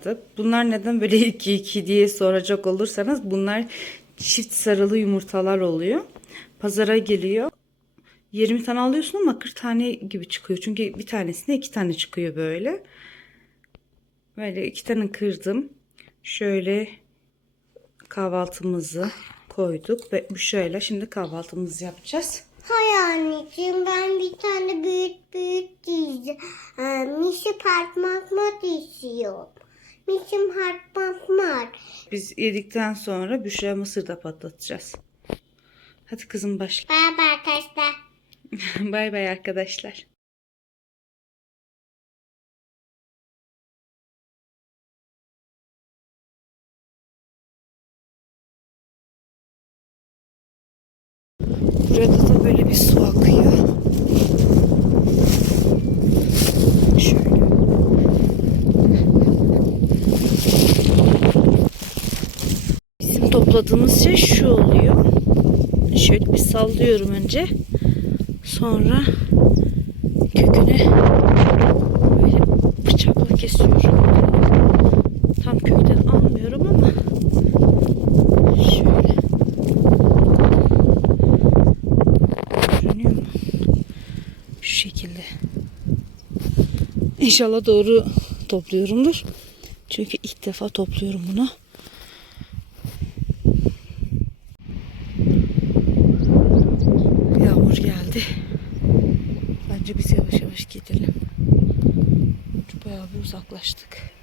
adı. Bunlar neden böyle 2 2 diye soracak olursanız bunlar çift sarılı yumurtalar oluyor. Pazara geliyor. 20 tane alıyorsun ama 40 tane gibi çıkıyor. Çünkü bir tanesine 2 tane çıkıyor böyle. Böyle iki tane kırdım. Şöyle kahvaltımızı koyduk ve bu şöyle şimdi kahvaltımızı yapacağız. Hay anneciğim ben bir tane büyük büyük diyeceğim. Ee, Mişi parmakmat istiyorum. Mişim parmakmat. Biz yedikten sonra Büşra mısır da patlatacağız. Hadi kızım başla. Bye bye arkadaşlar. bay bay arkadaşlar. Burada da böyle bir su akıyor. Şöyle. Bizim topladığımız şey şu oluyor. Şöyle bir sallıyorum önce. Sonra kökünü böyle bıçakla kesiyorum. Tam kökten almıyorum ama şöyle. Görünüyor mu? Şu şekilde. İnşallah doğru topluyorumdur. Çünkü ilk defa topluyorum bunu. Yağmur geldi. Bence biz yavaş yavaş gidelim. Bayağı bir uzaklaştık.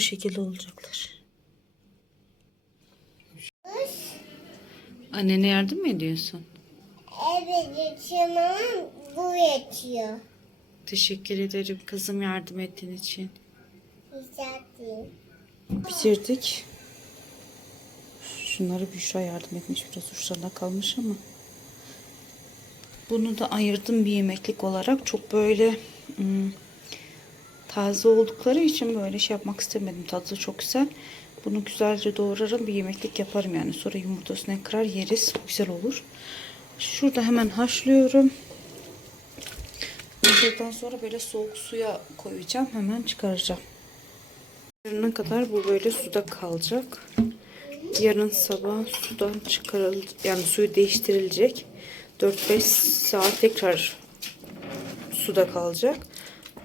Şu şekilde olacaklar. Annene yardım mı ediyorsun? Evet geçiyorum ama bu geçiyor. Teşekkür ederim kızım yardım ettiğin için. Rica ederim. Bitirdik. Şunları Büşra yardım etmiş. Biraz uçlarında kalmış ama. Bunu da ayırdım bir yemeklik olarak. Çok böyle hmm, taze oldukları için böyle şey yapmak istemedim. Tadı çok güzel. Bunu güzelce doğrarım. Bir yemeklik yaparım yani. Sonra yumurtasına kırar yeriz. Güzel olur. Şurada hemen haşlıyorum. Bundan sonra böyle soğuk suya koyacağım. Hemen çıkaracağım. Yarına kadar bu böyle suda kalacak. Yarın sabah sudan çıkarıl yani suyu değiştirilecek. 4-5 saat tekrar suda kalacak.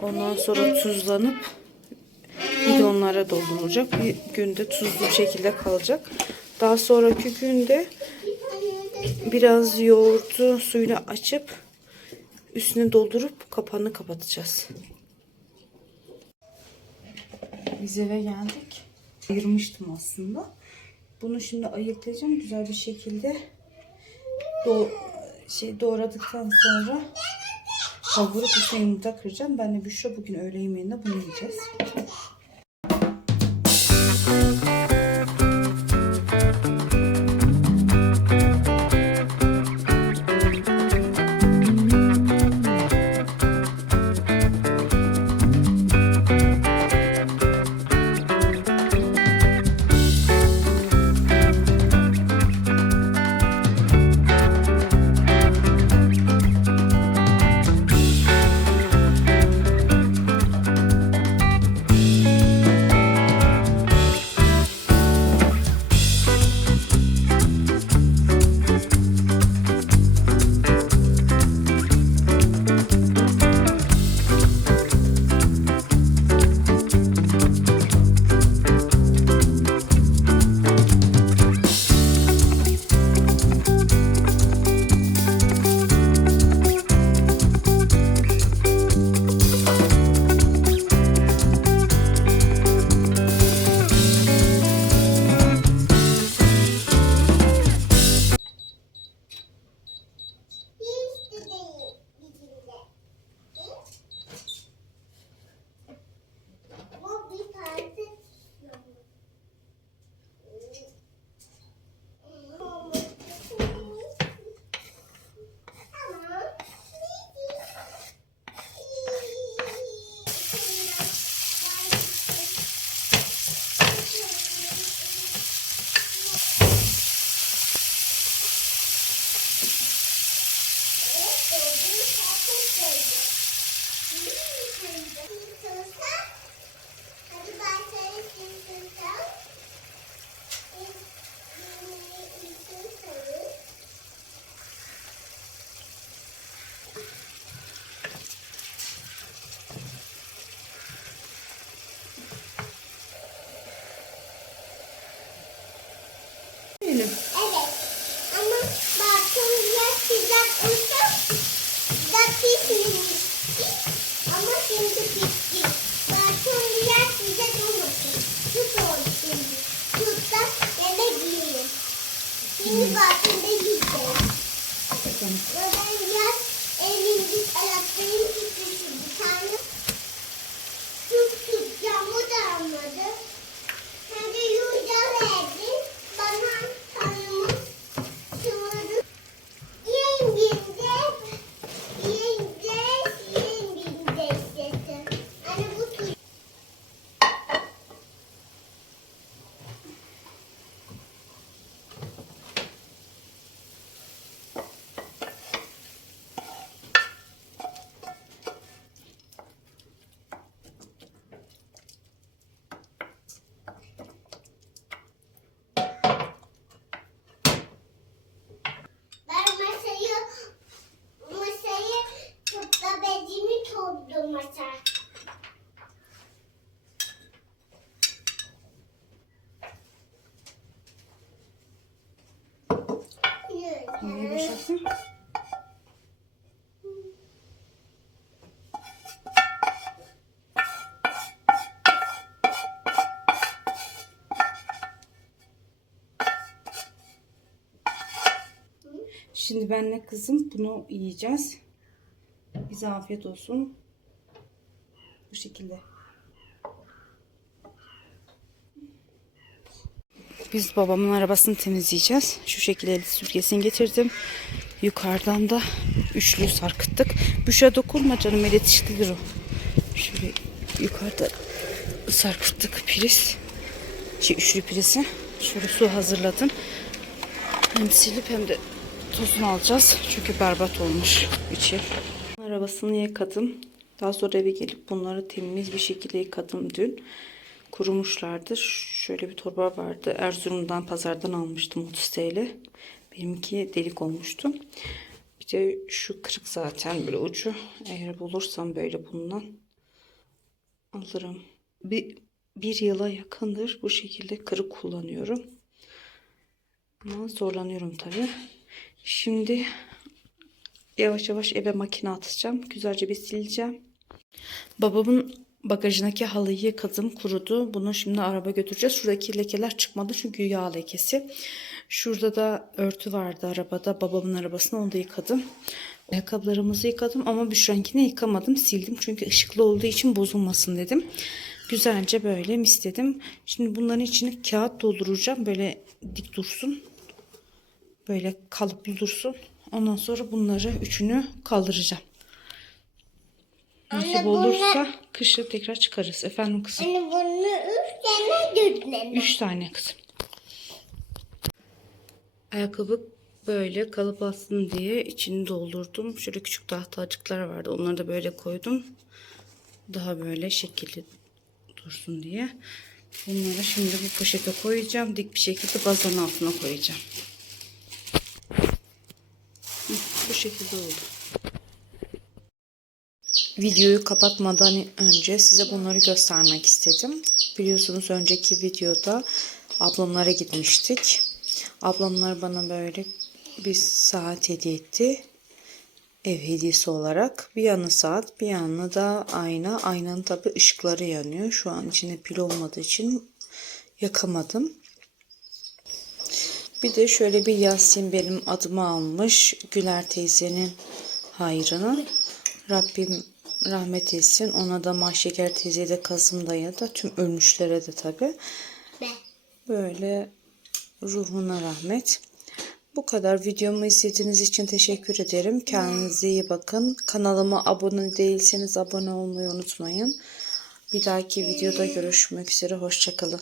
Ondan sonra tuzlanıp bidonlara doldurulacak. Bir günde tuzlu şekilde kalacak. Daha sonraki günde biraz yoğurdu suyla açıp üstüne doldurup kapağını kapatacağız. Biz eve geldik. Ayırmıştım aslında. Bunu şimdi ayıklayacağım güzel bir şekilde. Do şey doğradıktan sonra kavurup üstüne yumurta kıracağım. Ben de Büşra bugün öğle yemeğinde bunu yiyeceğiz. Mi? Evet. Şimdi benle kızım bunu yiyeceğiz. Bize afiyet olsun. Bu şekilde. Biz babamın arabasını temizleyeceğiz. Şu şekilde süpürgesini getirdim. Yukarıdan da üçlü sarkıttık. Büşra dokunma canım iletişiklidir o. Şöyle yukarıda sarkıttık priz. Şey, üçlü prizi. Şöyle su hazırladım. Hem silip hem de tozunu alacağız. Çünkü berbat olmuş içi. Arabasını yıkadım. Daha sonra eve gelip bunları temiz bir şekilde yıkadım dün. Kurumuşlardır. Şöyle bir torba vardı. Erzurum'dan pazardan almıştım 30 TL. Benimki delik olmuştu. Bir de şu kırık zaten böyle ucu. Eğer bulursam böyle bundan alırım. Bir, bir yıla yakındır bu şekilde kırık kullanıyorum. Ama zorlanıyorum tabii. Şimdi yavaş yavaş eve makine atacağım. Güzelce bir sileceğim. Babamın bagajındaki halıyı yıkadım kurudu. Bunu şimdi araba götüreceğiz. Şuradaki lekeler çıkmadı çünkü yağ lekesi. Şurada da örtü vardı arabada. Babamın arabasını onu da yıkadım. Ayakkabılarımızı yıkadım ama Büşra'nkini yıkamadım. Sildim çünkü ışıklı olduğu için bozulmasın dedim. Güzelce böyle misledim. Şimdi bunların içine kağıt dolduracağım. Böyle dik dursun. Böyle kalıplı dursun. Ondan sonra bunları üçünü kaldıracağım. Anne, olursa bunlar- kışı tekrar çıkarız. Efendim kızım. Hani bunu üç tane dört. Üç tane kızım. Ayakkabı böyle kalıp alsın diye içini doldurdum. Şöyle küçük tahtacıklar vardı. Onları da böyle koydum. Daha böyle şekilli dursun diye. Bunları şimdi bu poşete koyacağım. Dik bir şekilde bazanın altına koyacağım. Hı, Bu şekilde oldu. Videoyu kapatmadan önce size bunları göstermek istedim. Biliyorsunuz önceki videoda ablamlara gitmiştik. Ablamlar bana böyle bir saat hediye etti. Ev hediyesi olarak. Bir yanı saat, bir yanı da ayna. Aynanın tabi ışıkları yanıyor. Şu an içinde pil olmadığı için yakamadım. Bir de şöyle bir Yasin benim adımı almış. Güler teyzenin hayrına. Rabbim rahmet etsin. Ona da Mahşeker teyzeye de Kazım dayıya da tüm ölmüşlere de tabi. Böyle ruhuna rahmet. Bu kadar videomu izlediğiniz için teşekkür ederim. Kendinize iyi bakın. Kanalıma abone değilseniz abone olmayı unutmayın. Bir dahaki videoda görüşmek üzere. Hoşçakalın.